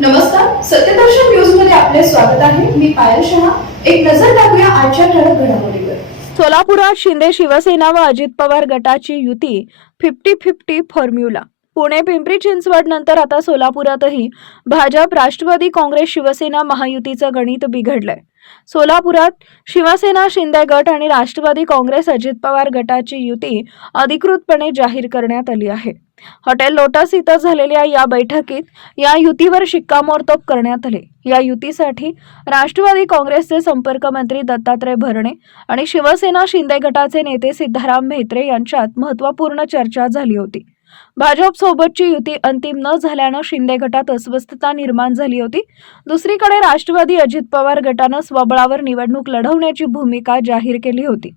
नमस्कार सत्यदर्शन न्यूजमध्ये आपले स्वागत आहे. मी पायल शहा. एक नजर टाकूया आजच्या ठळक घडामोडीवर. सोलापुरात शिंदे शिवसेना व अजित पवार गटाची युती fifty fifty formula Pune Pimpri Chinchwad नंतर आता सोलापुरातही भाजप राष्ट्रवादी काँग्रेस शिवसेना महायुतीचं गणित बिघडलंय. सोलापुरात शिवसेना शिंदे गट आणि राष्ट्रवादी काँग्रेस अजित पवार गटाची युती अधिकृतपणे जाहीर करण्यात आली आहे. हॉटेल लोटस इथं झालेल्या या बैठकीत या युतीवर शिक्कामोर्तब करण्यात आले. या युतीसाठी राष्ट्रवादी काँग्रेसचे संपर्क मंत्री दत्तात्रय भरणे आणि शिवसेना शिंदे गटाचे नेते सिद्धाराम म्हेत्रे यांच्यात महत्त्वपूर्ण चर्चा झाली होती. भाजपसोबतची युती अंतिम न झाल्यानं शिंदे गटात अस्वस्थता निर्माण झाली होती. दुसरीकडे राष्ट्रवादी अजित पवार गटानं स्वबळावर निवडणूक लढवण्याची भूमिका जाहीर केली होती.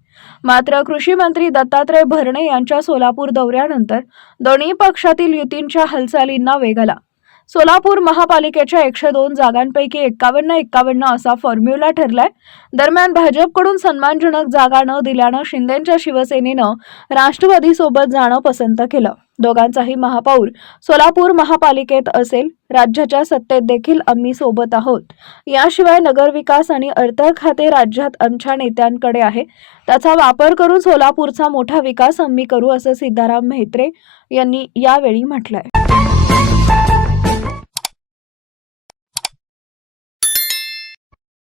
मात्र कृषी मंत्री दत्तात्रय भरणे यांच्या सोलापूर दौऱ्यानंतर दोन्ही पक्षातील युतींच्या हालचालींना वेग आला. सोलापूर महापालिकेच्या एकशे दोन जागांपैकी एक्कावन्न एक्कावन्न असा फॉर्म्युला ठरलाय. दरम्यान भाजपकडून सन्मानजनक जागा न दिल्यानं शिंदेच्या शिवसेनेनं राष्ट्रवादीसोबत जाणं पसंत केलं. दोघांचाही महापौर सोलापूर महापालिकेत असेल राज्याच्या सत्तेत देखील आम्ही सोबत आहोत. याशिवाय नगरविकास आणि अर्थ खाते राज्यात आमच्या नेत्यांकडे आहे. त्याचा वापर करून सोलापूरचा मोठा विकास आम्ही करू असं सिद्धाराम म्हेत्रे यांनी यावेळी म्हटलंय.